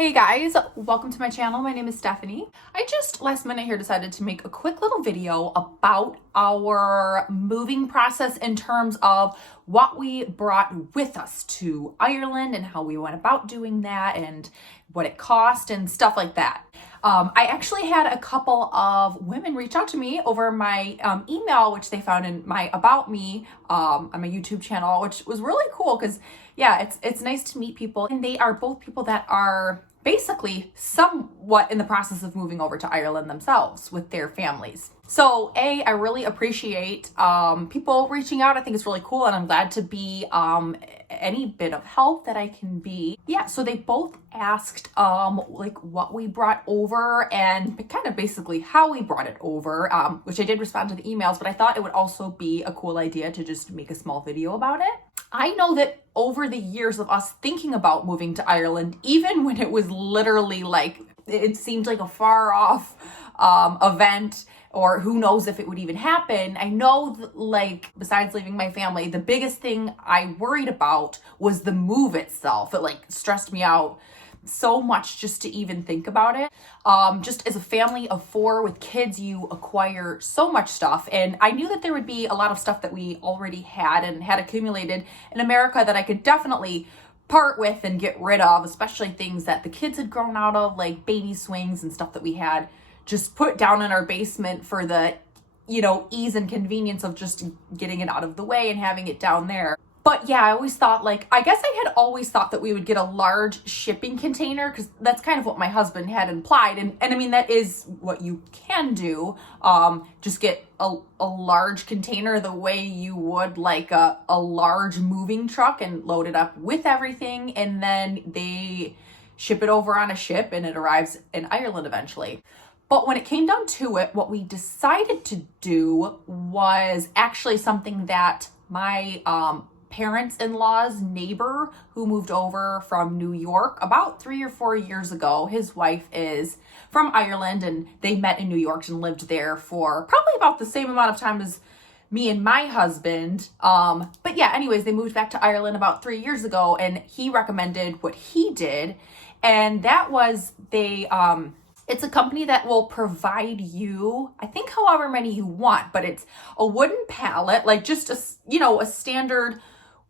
Hey guys, welcome to my channel. My name is Stephanie. I just last minute here decided to make a quick little video about our moving process in terms of what we brought with us to Ireland and how we went about doing that and what it cost and stuff like that. I actually had a couple of women reach out to me over my email, which they found in my About Me on my YouTube channel, which was really cool because, yeah, it's nice to meet people. And they are both people that are basically somewhat in the process of moving over to Ireland themselves with their families. So I really appreciate people reaching out. I think it's really cool and I'm glad to be any bit of help that I can be. Yeah, so they both asked like what we brought over and kind of basically how we brought it over, which I did respond to the emails, but I thought it would also be a cool idea to just make a small video about it. I know that over the years of us thinking about moving to Ireland, even when it was literally like, it seemed like a far off event, or who knows if it would even happen. I know that, like, besides leaving my family, the biggest thing I worried about was the move itself. It like stressed me out so much just to even think about it. Just as a family of 4 with kids, you acquire so much stuff. And I knew that there would be a lot of stuff that we already had and had accumulated in America that I could definitely part with and get rid of, especially things that the kids had grown out of, like baby swings and stuff that we had just put down in our basement for the, ease and convenience of just getting it out of the way and having it down there. But yeah, I always thought, I guess I had always thought that we would get a large shipping container because that's kind of what my husband had implied. And I mean, that is what you can do. Just get a large container the way you would like a large moving truck and load it up with everything. And then they ship it over on a ship and it arrives in Ireland eventually. But when it came down to it, what we decided to do was actually something that my parents-in-law's neighbor who moved over from New York about 3 or 4 years ago, his wife is from Ireland and they met in New York and lived there for probably about the same amount of time as me and my husband. But yeah, anyways, they moved back to Ireland about 3 years ago and he recommended what he did. And that was it's a company that will provide you, I think, however many you want, but it's a wooden pallet, like just a standard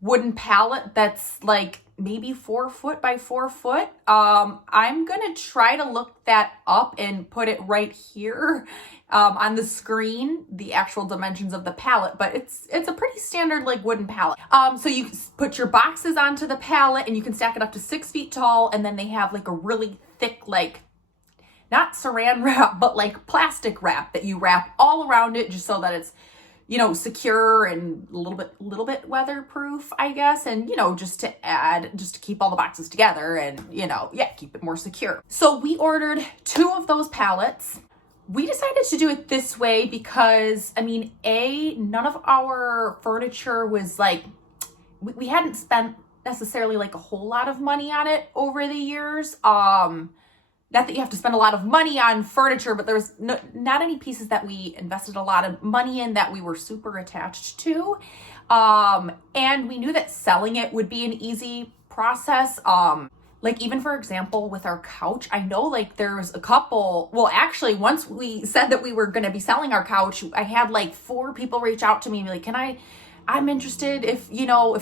wooden pallet that's like maybe 4 foot by 4 foot. I'm gonna try to look that up and put it right here on the screen, the actual dimensions of the pallet, but it's a pretty standard like wooden pallet. So you put your boxes onto the pallet and you can stack it up to 6 feet tall, and then they have like a really thick, like, not saran wrap, but like plastic wrap that you wrap all around it just so that it's, secure and a little bit weatherproof, I guess. And, just to keep all the boxes together and, keep it more secure. So we ordered 2 of those pallets. We decided to do it this way because, none of our furniture was like, we hadn't spent necessarily like a whole lot of money on it over the years. Not that you have to spend a lot of money on furniture, but there was not any pieces that we invested a lot of money in that we were super attached to. And we knew that selling it would be an easy process. Like even for example, with our couch, I know like there was a couple, well, actually once we said that we were going to be selling our couch, I had like 4 people reach out to me and be like, I'm interested if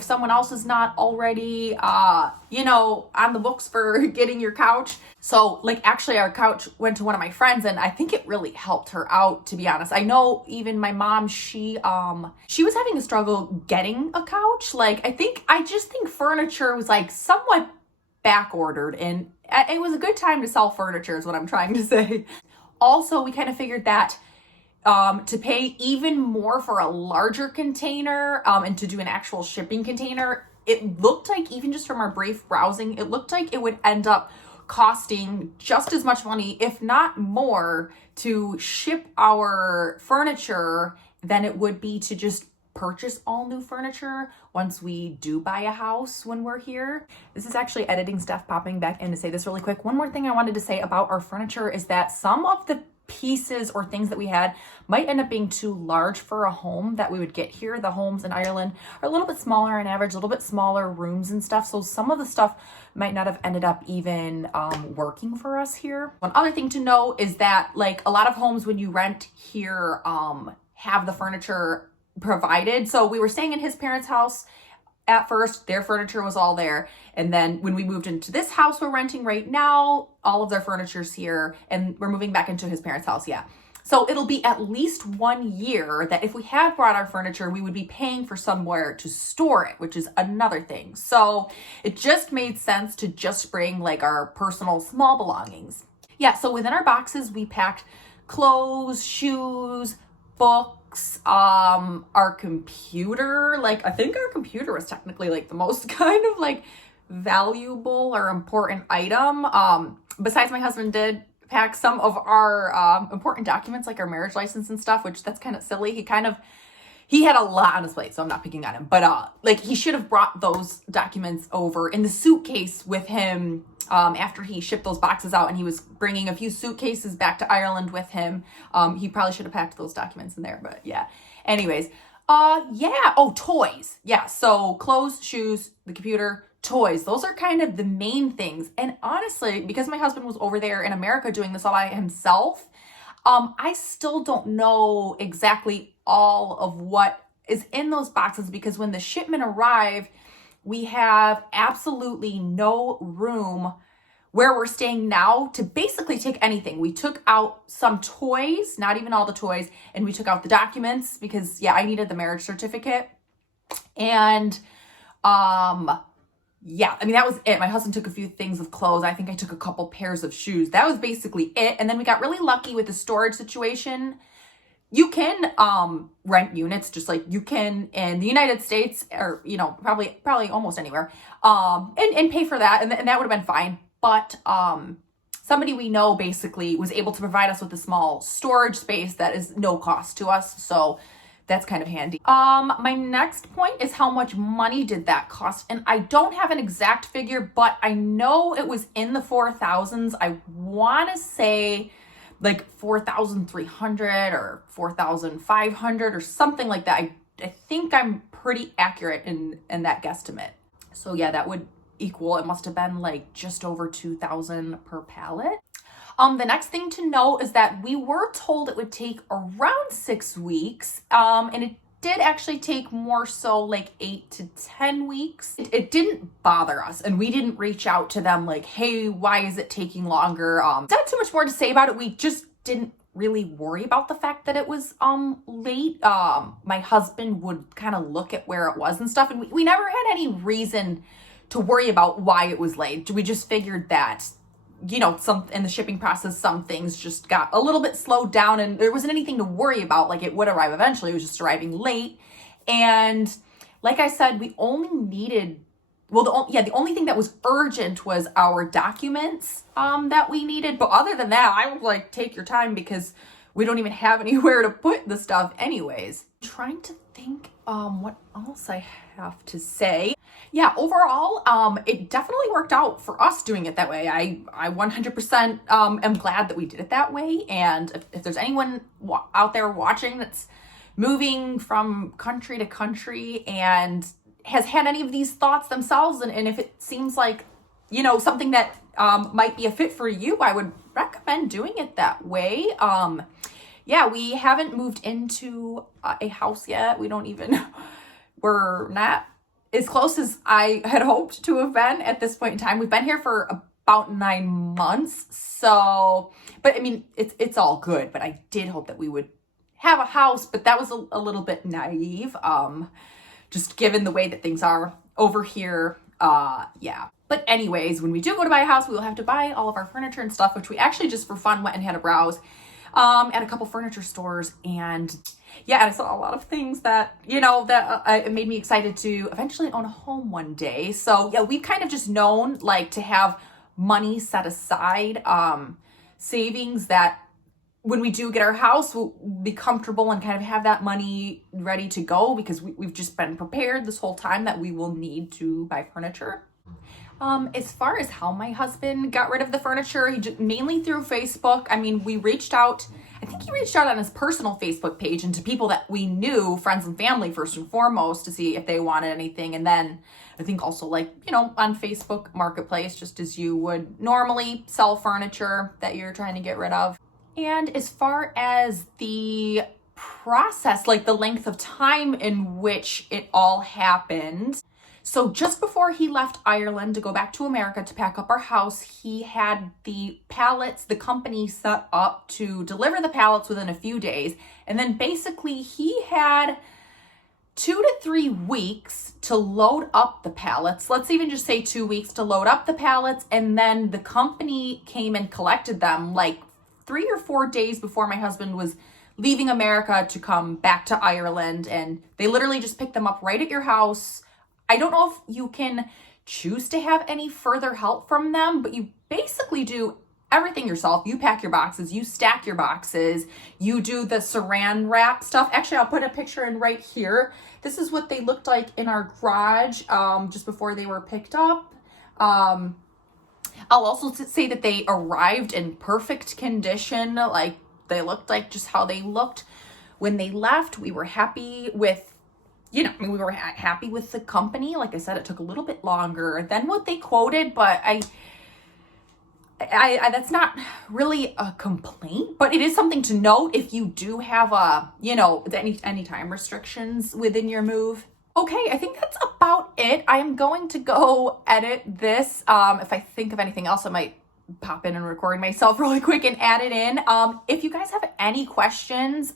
someone else is not already, on the books for getting your couch. So like actually our couch went to one of my friends and I think it really helped her out, to be honest. I know even my mom, she was having a struggle getting a couch. Like I just think furniture was like somewhat back ordered and it was a good time to sell furniture is what I'm trying to say. Also, we kind of figured that to pay even more for a larger container and to do an actual shipping container, it looked like, even just from our brief browsing, it looked like it would end up costing just as much money, if not more, to ship our furniture than it would be to just purchase all new furniture once we do buy a house when we're here. This is actually editing stuff popping back in to say this really quick. One more thing I wanted to say about our furniture is that some of the pieces or things that we had might end up being too large for a home that we would get here. The homes in Ireland are a little bit smaller on average, a little bit smaller rooms and stuff. So some of the stuff might not have ended up even working for us here. One other thing to know is that like a lot of homes when you rent here have the furniture provided. So we were staying in his parents' house. At first, their furniture was all there. And then when we moved into this house we're renting right now, all of their furniture's here, and we're moving back into his parents' house, yeah. So it'll be at least 1 year that if we had brought our furniture, we would be paying for somewhere to store it, which is another thing. So it just made sense to just bring like our personal small belongings. Yeah, so within our boxes, we packed clothes, shoes, books, our computer. Like I think our computer was technically like the most kind of like valuable or important item. Besides, my husband did pack some of our important documents like our marriage license and stuff, which that's kind of silly. He had a lot on his plate, so I'm not picking on him, but like he should have brought those documents over in the suitcase with him after he shipped those boxes out, and he was bringing a few suitcases back to Ireland with him. He probably should have packed those documents in there, but yeah. Anyways, yeah. Oh, toys. Yeah. So clothes, shoes, the computer, toys. Those are kind of the main things. And honestly, because my husband was over there in America doing this all by himself, I still don't know exactly all of what is in those boxes, because when the shipment arrived, we have absolutely no room where we're staying now to basically take anything. We took out some toys, not even all the toys, and we took out the documents because yeah, I needed the marriage certificate. And yeah, I mean, that was it. My husband took a few things of clothes. I think I took a couple pairs of shoes. That was basically it. And then we got really lucky with the storage situation. You can rent units just like you can in the United States, or you know, probably almost anywhere, and pay for that, and that would have been fine. But somebody we know basically was able to provide us with a small storage space that is no cost to us, so that's kind of handy. My next point is how much money did that cost, and I don't have an exact figure, but I know it was in the 4,000s. I want to say like 4,300 or 4,500 or something like that. I think I'm pretty accurate in that guesstimate. So yeah, that would equal, it must have been like just over 2,000 per pallet. The next thing to know is that we were told it would take around 6 weeks, and it did actually take more so like 8 to 10 weeks. It didn't bother us, and we didn't reach out to them like, hey, why is it taking longer? Not too much more to say about it. We just didn't really worry about the fact that it was late. My husband would kind of look at where it was and stuff, and we never had any reason to worry about why it was late. We just figured that, you know, in the shipping process, some things just got a little bit slowed down, and there wasn't anything to worry about. Like, it would arrive eventually. It was just arriving late. And like I said, we only needed, well, the only thing that was urgent was our documents that we needed. But other than that, I was like, take your time, because we don't even have anywhere to put the stuff anyways. I'm trying to think what else I have to say. Yeah, overall, it definitely worked out for us doing it that way. I 100% am glad that we did it that way. And if there's anyone out there watching that's moving from country to country and has had any of these thoughts themselves, and if it seems like, you know, something that might be a fit for you, I would recommend doing it that way. Yeah, we haven't moved into a house yet. We're not as close as I had hoped to have been at this point in time. We've been here for about 9 months. So, but I mean, it's all good, but I did hope that we would have a house, but that was a little bit naive. Just given the way that things are over here. Yeah. But anyways, when we do go to buy a house, we will have to buy all of our furniture and stuff, which we actually just for fun went and had a browse at a couple furniture stores. And yeah, and I saw a lot of things that, you know, that it made me excited to eventually own a home one day. So yeah, we've kind of just known like to have money set aside, savings that when we do get our house, we'll be comfortable and kind of have that money ready to go, because we've just been prepared this whole time that we will need to buy furniture. As far as how my husband got rid of the furniture, mainly through Facebook. I mean, we reached out I think he reached out on his personal Facebook page and to people that we knew, friends and family first and foremost, to see if they wanted anything. And then I think also like, on Facebook Marketplace, just as you would normally sell furniture that you're trying to get rid of. And as far as the process, like the length of time in which it all happened. So just before he left Ireland to go back to America to pack up our house, he had the pallets, the company set up to deliver the pallets within a few days. And then basically he had 2 to 3 weeks to load up the pallets. Let's even just say 2 weeks to load up the pallets. And then the company came and collected them like 3 or 4 days before my husband was leaving America to come back to Ireland. And they literally just picked them up right at your house. I don't know if you can choose to have any further help from them, but you basically do everything yourself. You pack your boxes, you stack your boxes, you do the saran wrap stuff. Actually, I'll put a picture in right here. This is what they looked like in our garage just before they were picked up. I'll also say that they arrived in perfect condition. Like they looked like just how they looked when they left. We were happy with we were happy with the company. Like I said, it took a little bit longer than what they quoted, but I that's not really a complaint, but it is something to note if you do have any time restrictions within your move. Okay, I think that's about it. I am going to go edit this. If I think of anything else, I might pop in and record myself really quick and add it in. If you guys have any questions,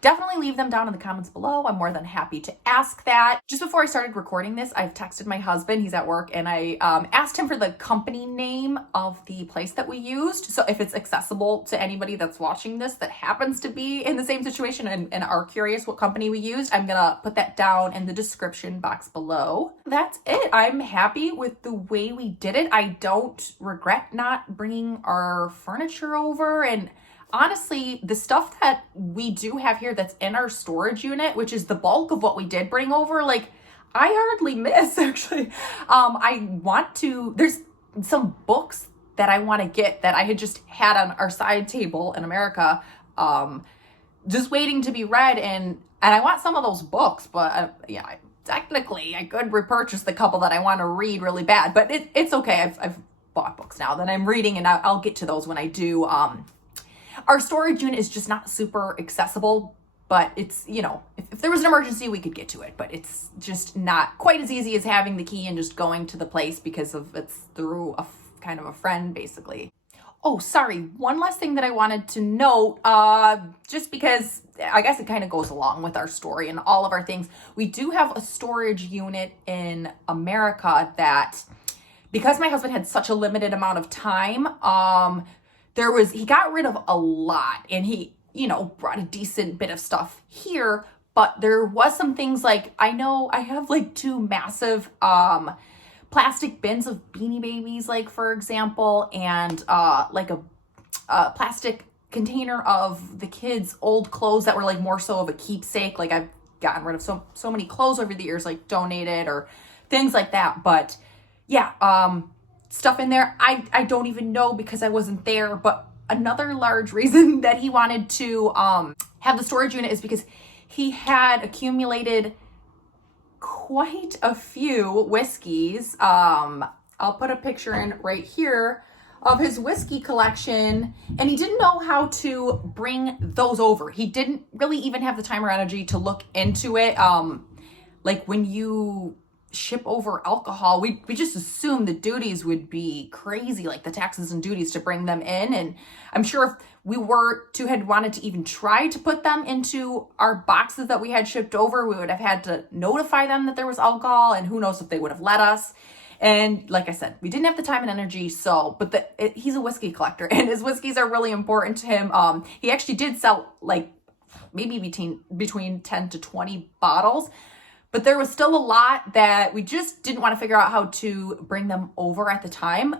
definitely leave them down in the comments below. I'm more than happy to ask that. Just before I started recording this, I've texted my husband, he's at work, and I asked him for the company name of the place that we used. So if it's accessible to anybody that's watching this that happens to be in the same situation and are curious what company we used, I'm gonna put that down in the description box below. That's it. I'm happy with the way we did it. I don't regret not bringing our furniture over, and honestly, the stuff that we do have here that's in our storage unit, which is the bulk of what we did bring over, like I hardly miss actually. There's some books that I want to get that I had just had on our side table in America, just waiting to be read. And I want some of those books, but technically I could repurchase the couple that I want to read really bad, but it's okay. I've bought books now that I'm reading, and I'll get to those when I do. Our storage unit is just not super accessible, but it's, if there was an emergency, we could get to it, but it's just not quite as easy as having the key and just going to the place because it's through kind of a friend, basically. Oh, sorry. One last thing that I wanted to note, just because I guess it kind of goes along with our story and all of our things. We do have a storage unit in America that, because my husband had such a limited amount of time, he got rid of a lot, and he, brought a decent bit of stuff here, but there was some things like, I know I have like 2 massive, plastic bins of Beanie Babies, like for example, and, like a plastic container of the kids' old clothes that were like more so of a keepsake. Like I've gotten rid of so many clothes over the years, like donated or things like that. But yeah, stuff in there. I don't even know because I wasn't there, but another large reason that he wanted to have the storage unit is because he had accumulated quite a few whiskeys. I'll put a picture in right here of his whiskey collection, and he didn't know how to bring those over. He didn't really even have the time or energy to look into it. Like when you ship over alcohol, we just assumed the duties would be crazy, like the taxes and duties to bring them in. And I'm sure if we had wanted to even try to put them into our boxes that we had shipped over, we would have had to notify them that there was alcohol, and who knows if they would have let us. And like I said, we didn't have the time and energy. He's a whiskey collector, and his whiskeys are really important to him. He actually did sell like maybe between 10 to 20 bottles. But there was still a lot that we just didn't want to figure out how to bring them over at the time.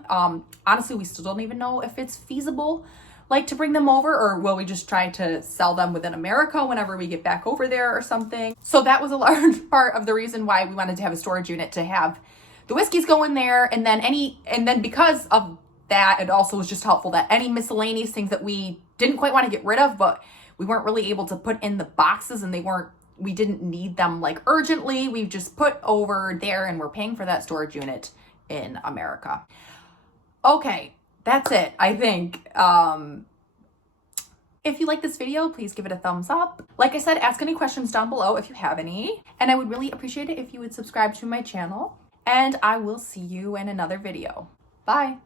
Honestly, we still don't even know if it's feasible, like to bring them over, or will we just try to sell them within America whenever we get back over there or something. So that was a large part of the reason why we wanted to have a storage unit, to have the whiskeys go in there, and then because of that. It also was just helpful that any miscellaneous things that we didn't quite want to get rid of, but we weren't really able to put in the boxes, and we didn't need them like urgently. We've just put over there, and we're paying for that storage unit in America. Okay, that's it, I think. If you like this video, please give it a thumbs up. Like I said, ask any questions down below if you have any. And I would really appreciate it if you would subscribe to my channel. And I will see you in another video. Bye.